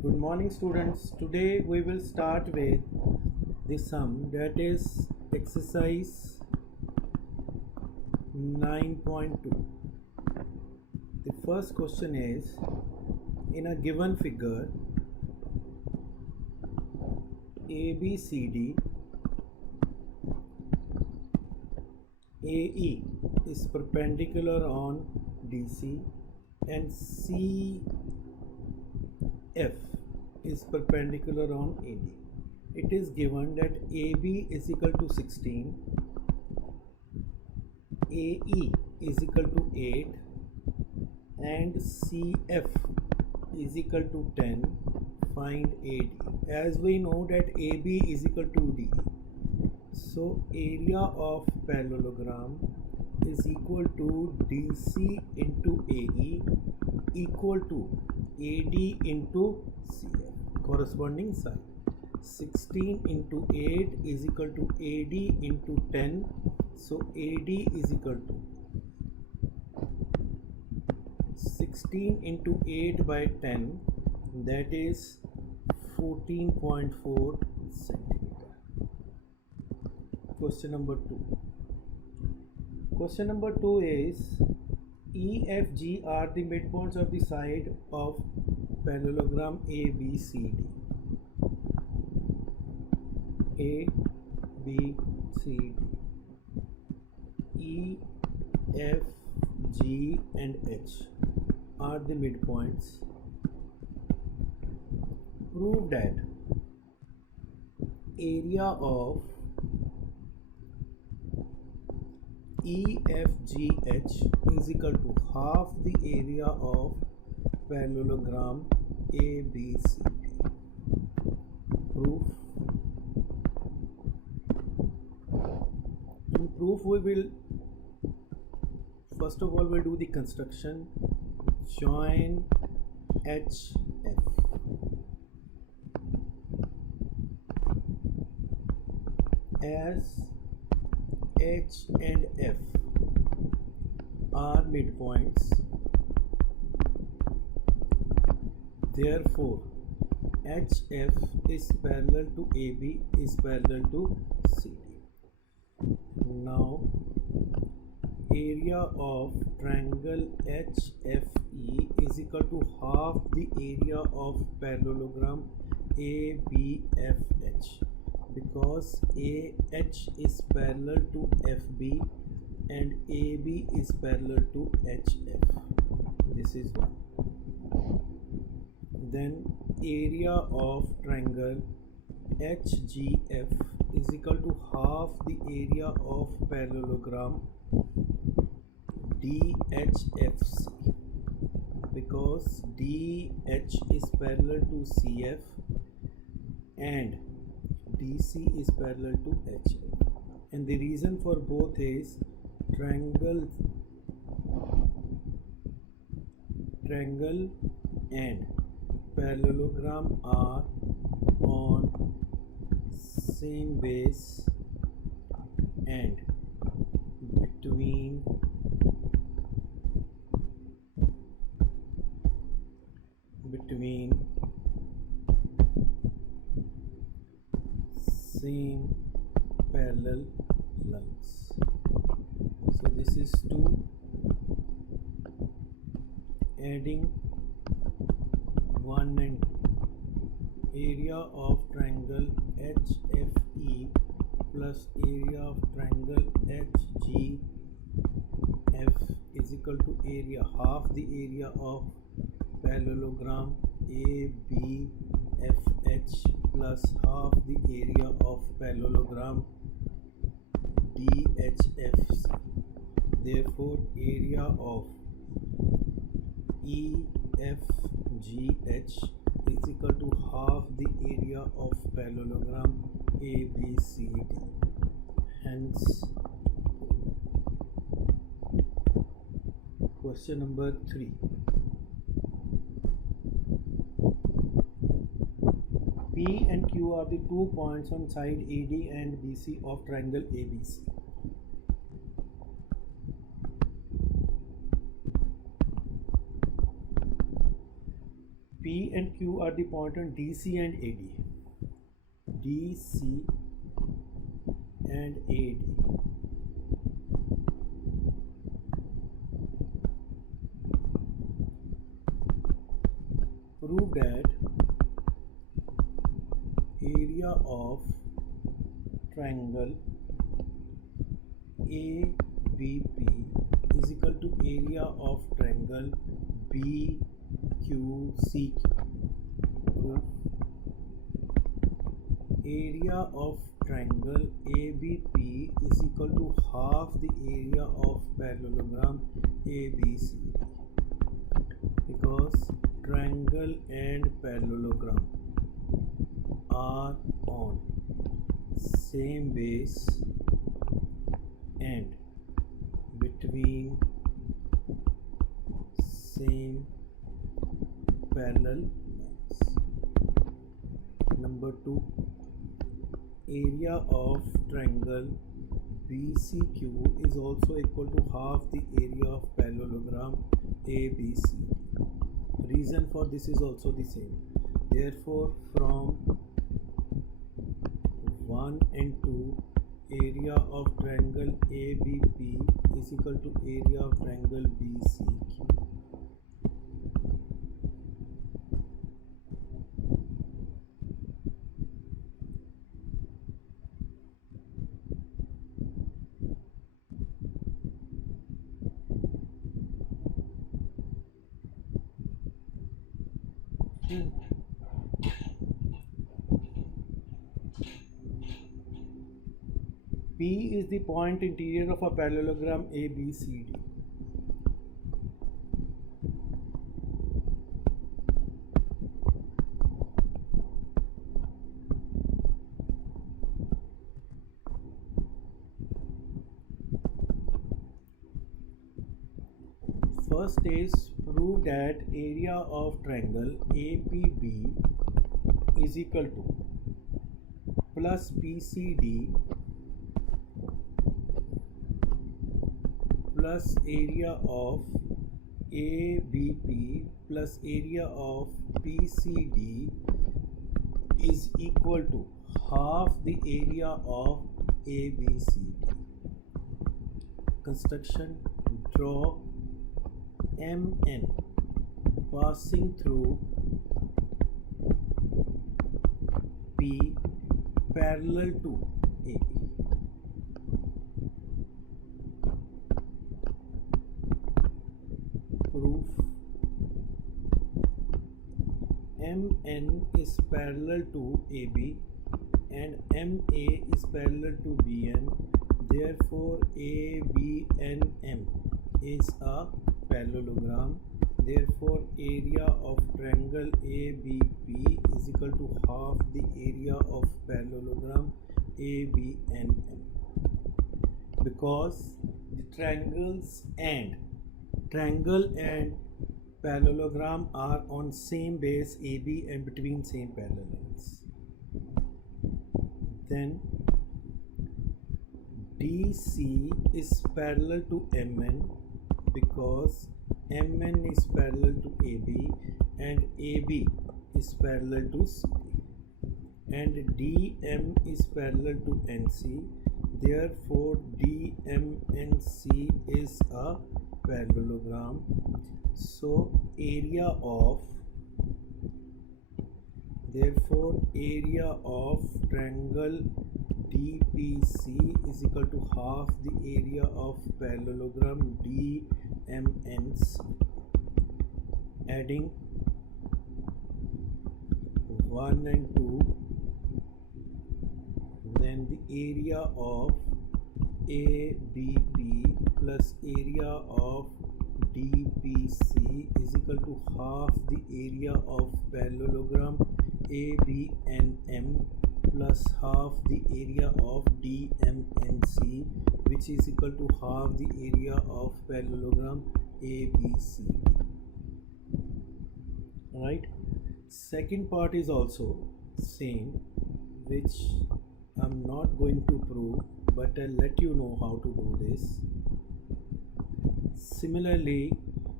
Good morning, students. Today we will start with the sum, that is exercise 9.2. The first question is, in a given figure ABCD, AE is perpendicular on DC and CF is perpendicular on AD. It is given that AB is equal to 16, AE is equal to 8 and CF is equal to 10. Find AD. As we know that AB is equal to DE. So area of parallelogram is equal to DC into AE equal to AD into CF, corresponding side. 16 into 8 is equal to AD into 10. So AD is equal to 16 into 8 by 10, that is 14.4 centimeter. Question number 2. Question number 2 is, E, F, G are the midpoints of the side of parallelogram ABCD. A, B, C, D. E, F, G and H are the midpoints. Prove that area of EFGH is equal to half the area of parallelogram ABCD. Proof. In proof we will first of all we'll do the construction. Join HF. As H and F are midpoints, therefore HF is parallel to AB is parallel to CD. Now area of triangle HFE is equal to half the area of parallelogram ABFH, because AH is parallel to FB and AB is parallel to HF. This is one. Then area of triangle HGF is equal to half the area of parallelogram DHFC, because DH is parallel to CF and DC is parallel to HF. And the reason for both is triangle and parallelogram are on same base and between same parallel lines. So this is 2, adding 1 and 2. Area of triangle HFE plus area of triangle HGF is equal to area, half the area of parallelogram ABFH plus half the area of parallelogram DHFC. Therefore area of EFGH is equal to half the area of parallelogram ABCD. Hence, question number 3. P and Q are the 2 points on side AD and BC of triangle ABC. P and Q are the point on DC and AD. DC and AD. Prove that area of triangle ABP is equal to area of triangle BQCQ. Proof. Area of triangle ABP is equal to half the area of parallelogram ABC, because triangle and parallelogram are on same base and between same parallel lines. Number 2, area of triangle BCQ is also equal to half the area of parallelogram ABC. Reason for this is also the same. Therefore, from 1 and 2, area of triangle ABP is equal to area of triangle BCQ. P is the point interior of a parallelogram ABCD. First is prove that area of triangle APB is equal to plus PCD plus area of ABP plus area of PCD is equal to half the area of ABCD. Construction. Draw MN passing through P parallel to AB. Proof. MN is parallel to AB and MA is parallel to BN. Therefore, ABNM is a parallelogram. Therefore, area of triangle ABP is equal to half the area of parallelogram ABNM, because the triangle and parallelogram are on same base AB and between same parallel lines. Then DC is parallel to MN, because MN is parallel to AB and AB is parallel to CD, and DM is parallel to NC. Therefore, DMNC is a parallelogram. So area of triangle DPC is equal to half the area of parallelogram DMNC. Adding 1 and 2, then the area of ABP plus area of DPC is equal to half the area of parallelogram ABNM plus half the area of DMNC, which is equal to half the area of parallelogram ABC. Right? Second part is also same, which I'm not going to prove, but I'll let you know how to do this. Similarly,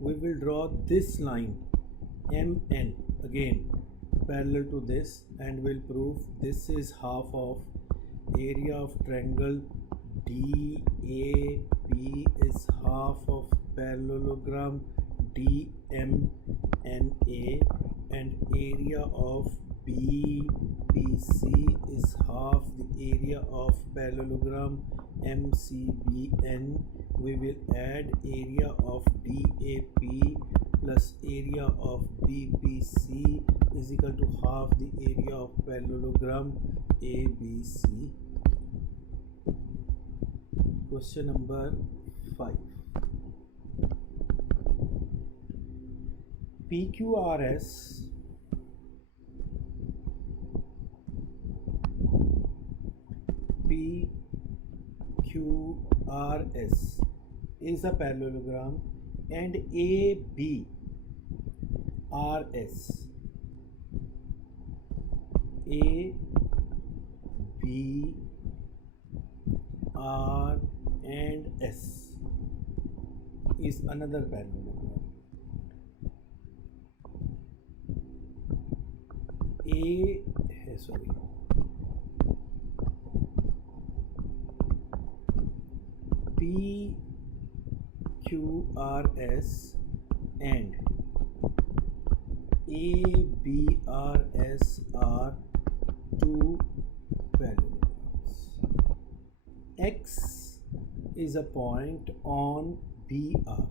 we will draw this line MN again parallel to this, and we'll prove this is half of area of triangle DAB is half of parallelogram DMNA, and area of BBC is half the area of parallelogram MCBN. We will add area of DAP plus area of BBC is equal to half the area of parallelogram ABC. Question number 5. PQRS is a parallelogram, and ABRS and S is another parallelogram. PQRS and ABRS are two parallelograms. X is a point on BR.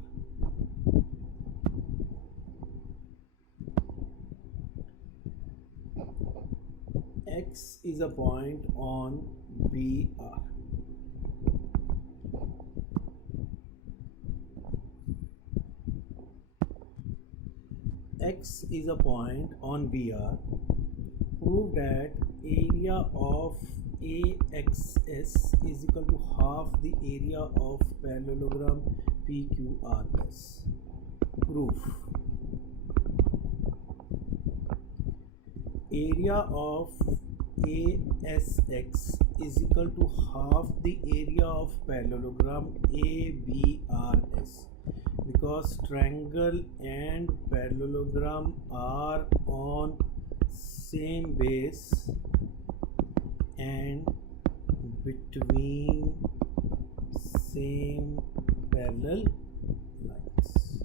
X is a point on BR. X is a point on BR. Prove that area of AXS is equal to half the area of parallelogram PQRS. Proof. Area of ASX is equal to half the area of parallelogram ABRS, because triangle and parallelogram are on same base and between same parallel lines.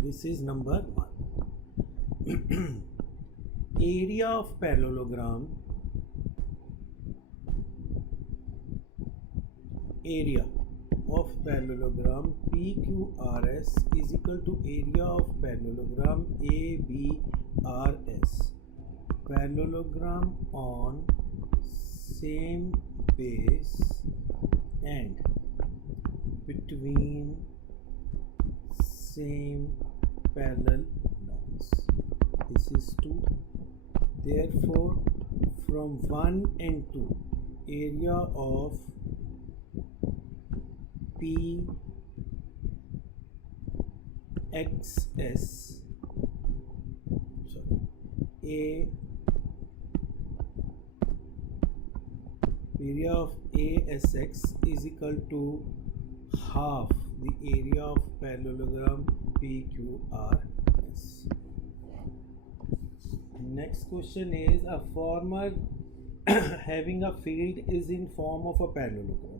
This is number 1. Area of parallelogram, PQRS is equal to area of parallelogram ABRS. Parallelogram on same base and between same parallel lines. This is 2. Therefore, from 1 and 2, area of PXS, area of ASX is equal to half the area of parallelogram PQRS. Next question is, a former having a field is in form of a parallelogram.